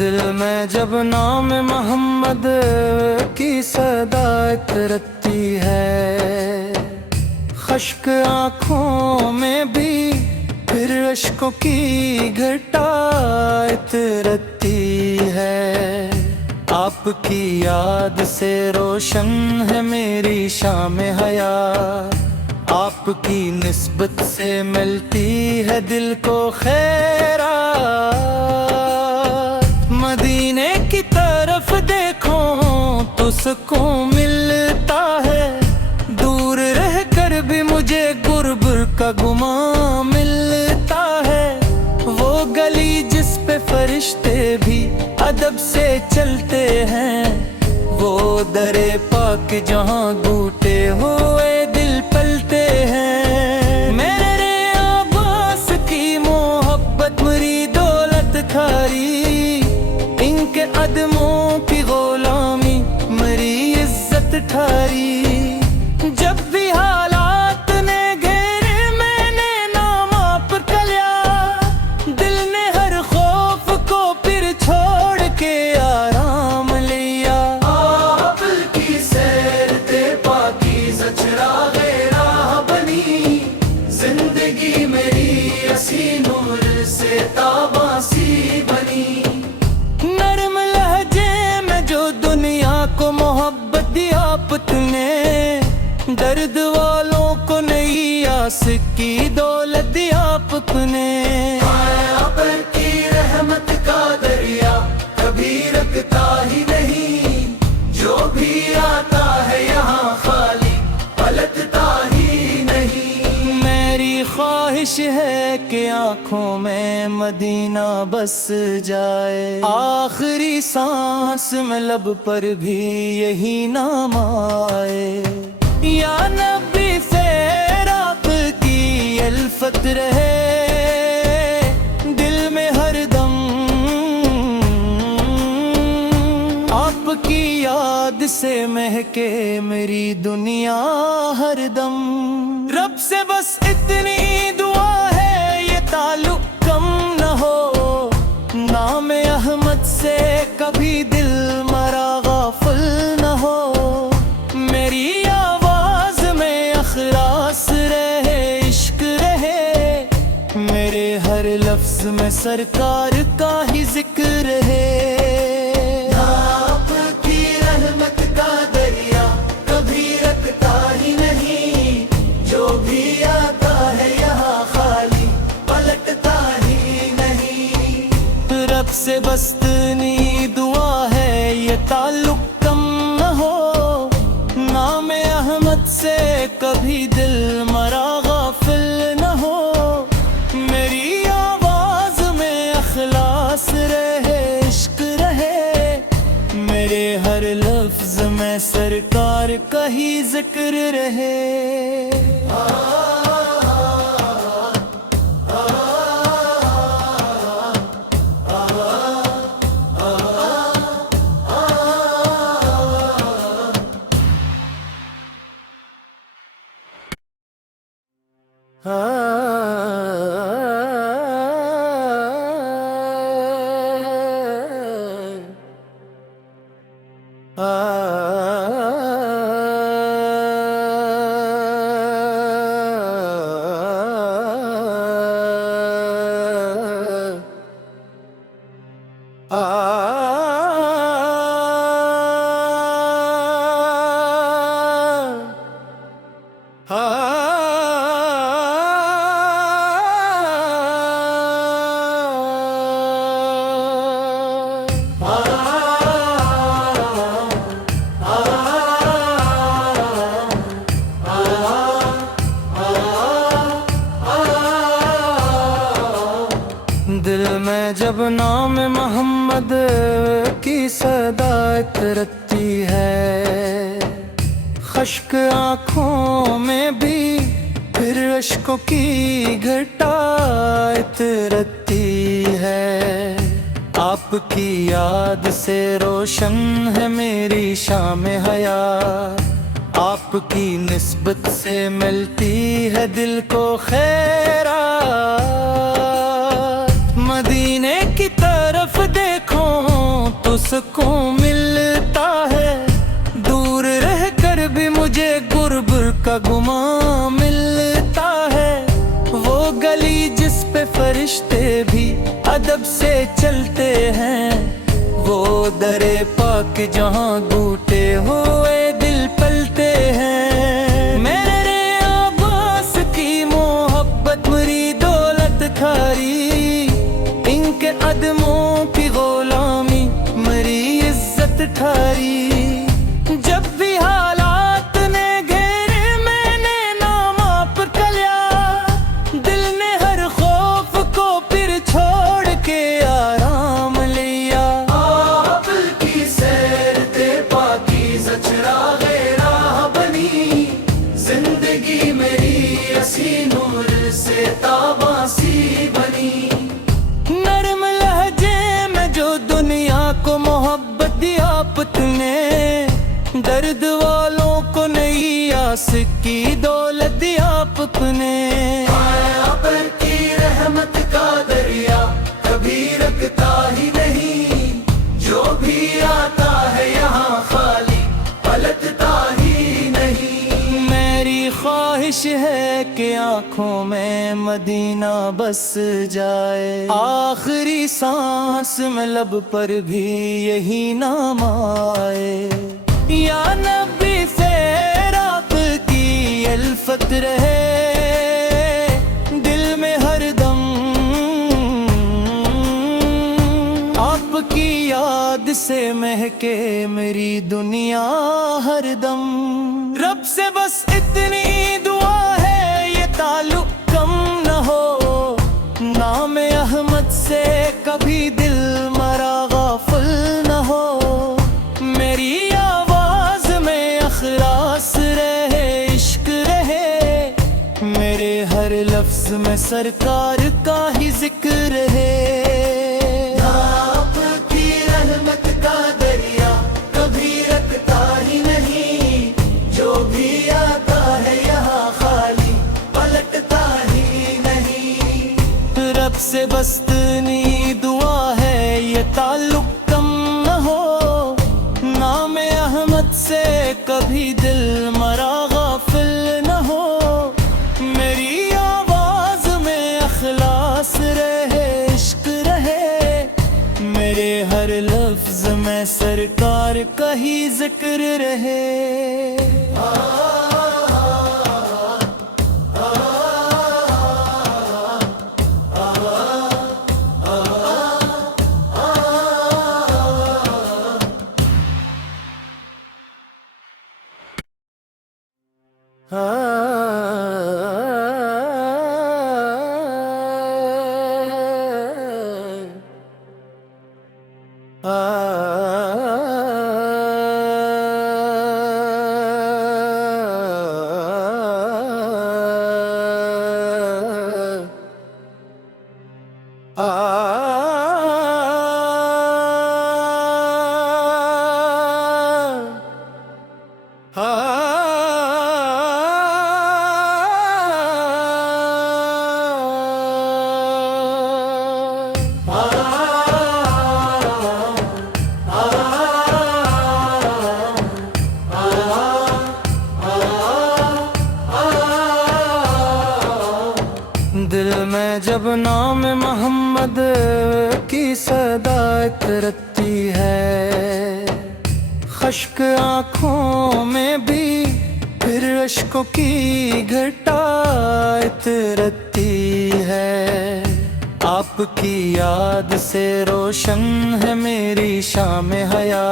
दिल में जब नाम मोहम्मद की सदात रखती है, खश्क आँखों में भी फिर अश्कों की घटात रहती है। आपकी याद से रोशन है मेरी शाम हयात, आपकी निस्बत से मिलती है दिल को खैरात। मदीने की तरफ देखो तो सुकून मिलता है, दूर रहकर भी मुझे गुर्ब का गुमा मिलता है। वो गली जिस पे फरिश्ते भी अदब से चलते हैं, वो दरे पाक जहाँ बूटे हुए दिल पलते हैं। मेरे अब्बास की मोहब्बत मेरी दौलत खारी, इनके अदमों की गुलामी मेरी इज्जत ठारी। जब भी हालात ने घेरे मैंने नाम आप का लिया, दिल ने हर खौफ को फिर छोड़ के आराम लिया। आप की सैर ते पाकीज़ चराग़े राह बनी, जिंदगी मेरी असी नूर से ताबासी बनी। नरम लहजे में जो दुनिया को मोहब्बत दी आपने, दर्द वालों को नई आस की दौलत दी आपने। आप की रहमत का दरिया कभी रखता ही नहीं, जो भी आता है यहाँ खाली पलटता ही नहीं। मेरी ख्वाहिश है कि आँखों में मदीना बस जाए, आखिरी सांस में लब पर भी यही नाम आए। या नबी से रात की अल्फत रहे दिल में हरदम, आपकी याद से महके मेरी दुनिया हरदम। रब से बस इतनी दुआ है ये ताल्लुक कम न हो, नाम अहमद से कभी दिल मरा गाफिल न हो। मेरी आवाज में अखलास रहे, इश्क रहे, मेरे हर लफ्ज में सरकार का ही जिक्र रहे। आपकी रहमत का दरिया कभी रखता ही नहीं, जो भी आता है यहाँ खाली पलटता ही नहीं। रब से बस इतनी दुआ है ये ताल्लुक कम न हो, नाम अहमद से कभी दिल मरा गाफिल न हो। मेरी आवाज में अखलास रहे, इश्क रहे, मेरे हर लफ्ज में सरकार का ही जिक्र रहे। में जब नाम मोहम्मद की सदा इतरती है, खश्क आँखों में भी फिर अश्कों की घटा इतरती है। आपकी याद से रोशन है मेरी शाम हया, आपकी निस्बत से मिलती है दिल को खैरात। मदीने की तरफ देखो तो सुकून मिलता है, दूर रहकर भी मुझे गुर्ब का गुमा मिलता है। वो गली जिस पे फरिश्ते भी अदब से चलते हैं, वो दरे पाक जहाँ टूटे हुए दिल पलते हैं। मेरे आबास की मोहब्बत मेरी दौलत खारी, इनके कदमों की गुलामी मेरी इज्जत ठारी। जब भी हालात ने घेरे मैंने नाम आप कलिया, दिल ने हर खौफ को फिर छोड़ के आराम लिया। आप की सैर ते पाकीज़ा चिराग़े राह बनी, जिंदगी मेरी असी नूर से ताबासी बनी। नरम लहजे में जो दुनिया को मोहब्बत दी आपने, दर्द वालों को नई आस की दौलत दी आपने। आप की रहमत का दरिया कभी रखता ही नहीं, जो भी आता है यहाँ खाली पलटता ही नहीं। मेरी ख्वाहिश है कि आँखों में मदीना बस जाए, आखिरी सांस में लब पर भी यही नाम आए। या नबी फ़िराक़ की अल्फ़त रहे दिल में हरदम, आपकी याद से महके मेरी दुनिया हरदम। रब से बस इतनी दुआ है ये ताल्लुक़ कम न हो, नाम अहमद से कभी दिल मरा गाफिल न हो। मेरी आवाज़ में अखलास रहे, इश्क रहे, मेरे हर लफ्ज़ में सरकार का ही जिक्र है। आपकी रहमत का दरिया कभी रखता ही नहीं, जो भी आता है यहाँ खाली पलटता ही नहीं। रब से बस इतनी दुआ है ये ताल्लुक़ कम न हो, नाम अहमद से कभी दिल मरा गाफिल न हो। मेरी आवाज़ में अखलास रहे, इश्क रहे, मेरे हर लफ्ज़ में सरकार का ही जिक्र रहे। दिल में जब नाम मोहम्मद की सदा इतरती है, खश्क आँखों में भी फिर अश्कों की घटा इतरती है। आपकी याद से रोशन है मेरी शाम हया,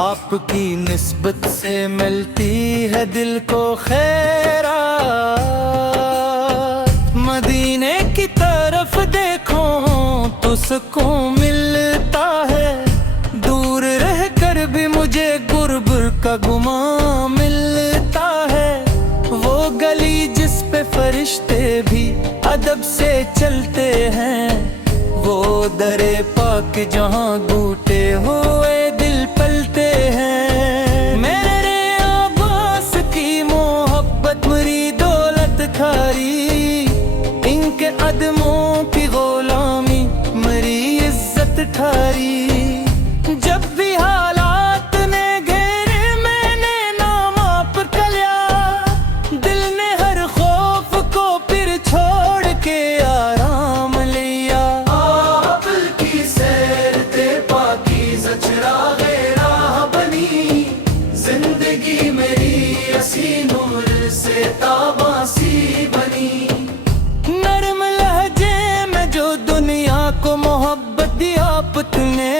आपकी निस्बत से मिलती है दिल को खैरात। मदीने की तरफ देखो तो सुकून मिलता है, दूर रह कर भी मुझे गुर्ब का गुमा मिलता है। वो गली जिस पे फरिश्ते भी अदब से चलते हैं, वो दरे पाक जहाँ घूटे हुए दिल पलते हैं। मेरे अब्बास की मोहब्बत मेरी दौलत खारी, इनके अदमों की गुलामी मेरी इज्जत ठारी। जब भी हालात ने घेरे मैंने नाम आप कलिया, दिल ने हर खौफ को फिर छोड़ के आराम लिया। आप की सैर ते पाकीज़ा चिराग़े राह बनी, जिंदगी मेरी असी नूर से ताबासी बनी। नरम लहजे में जो दुनिया को मोहब्बत दी आपने,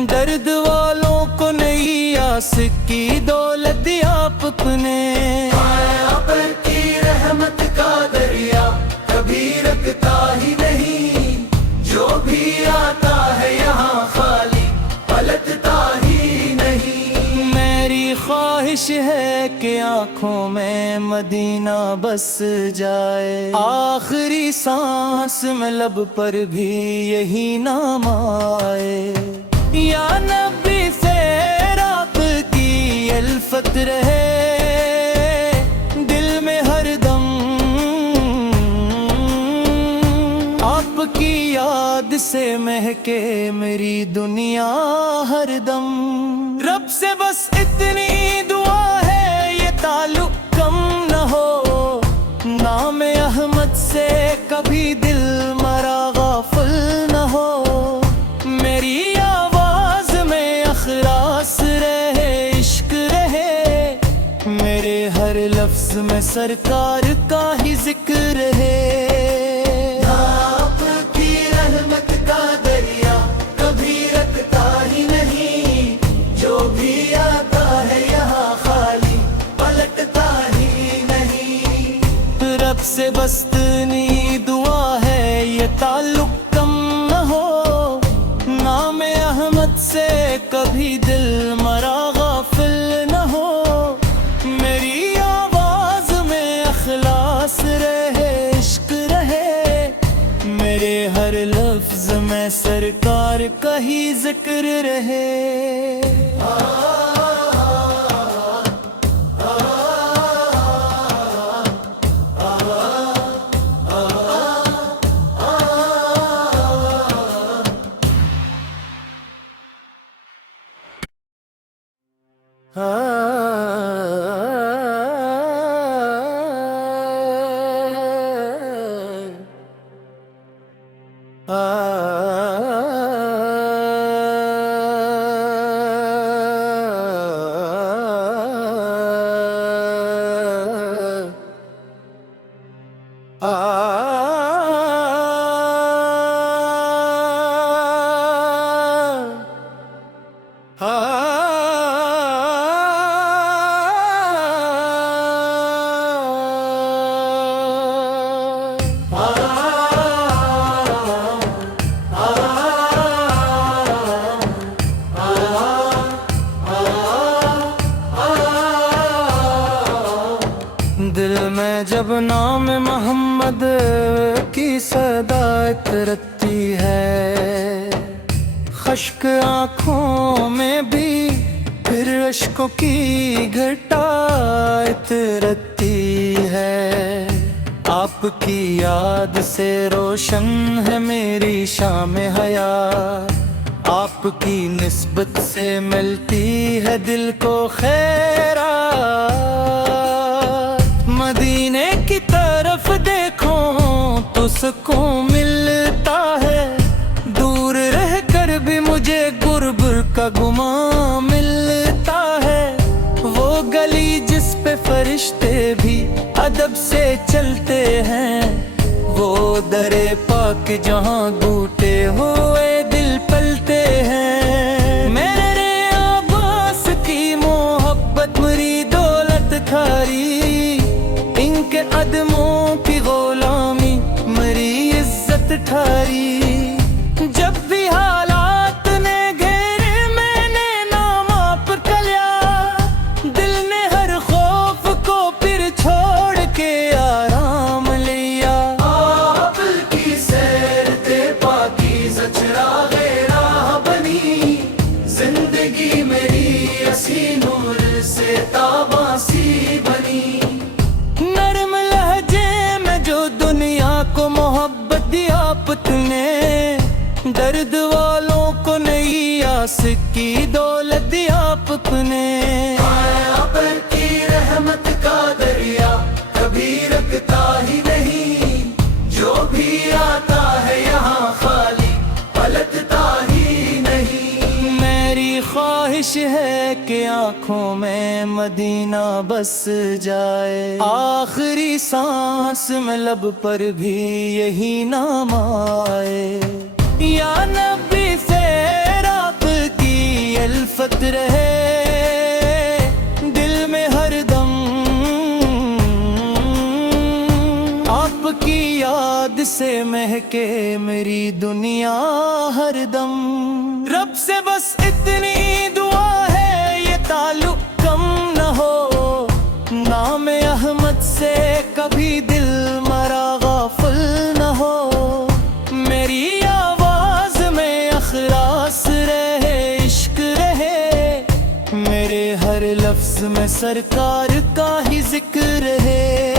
दर्द वालों को नई आस की दौलत दी आपने। आप की रहमत का दरिया कभी रखता ही नहीं, जो भी आता है यहाँ खाली पलटता ही नहीं। मेरी ख्वाहिश है कि आँखों में मदीना बस जाए, आखिरी सांस में लब पर भी यही नाम आए। या नबी फिर आपकी अल्फत रहे दिल में हरदम, आपकी याद से महके मेरी दुनिया हरदम। रब से बस इतनी दुआ है ये ताल्लुक कम न हो, नाम अहमद से कभी दिल मरा गाफिल न हो। मेरी आवाज में अखलास रहे, इश्क रहे, मेरे हर लफ्ज में सरकार का ही जिक्र रहे। आपकी रहमत का दरिया कभी रखता ही नहीं, जो भी आता है यहाँ खाली पलटता ही नहीं। रब से बस इतनी दुआ है ये ताल्लुक कम न हो, नाम अहमद से कभी दिल मरा गाफिल न हो। मेरी आवाज में अखलास रहे, इश्क रहे, मेरे हर लफ्ज में सरकार का ही जिक्र रहे। दिल में जब नाम मोहम्मद की सदात रखती है, खश्क आँखों में भी फिर अश्कों की घटात रहती है। आपकी याद से रोशन है मेरी शाम हयात, आपकी निस्बत से मिलती है दिल को खैरात। मदीने की तरफ देखो तो सुकून मिलता है, दूर रह कर भी मुझे गुर्ब का गुमा मिलता है। वो गली जिस पे फरिश्ते भी अदब से चलते हैं, वो दरे पाक जहाँ घूटे हुए दिल पलते हैं। मेरे अब्बास की मोहब्बत मेरी दौलत खारी, इनके अदमों की गुलामी मेरी इज्जत ठारी। आपने दर्द वालों को नई आस की दौलत आपने। पर की रहमत का दरिया कभी रुकता ही नहीं, जो भी आता है यहाँ खाली पलटता ही नहीं। मेरी ख्वाहिश है कि आंखों में मदीना बस जाए, आखिरी सांस में लब पर भी यही नाम आए। या नबी फिर आपकी अल्फत रहे दिल में हरदम, आपकी याद से महके मेरी दुनिया हरदम। रब से बस इतनी दुआ है ये ताल्लुक कम न हो, नाम अहमद से कभी दिल मरा गाफिल न हो। मेरी आवाज में अखलास रहे, इश्क रहे, मेरे हर लफ्ज में सरकार का ही जिक्र है।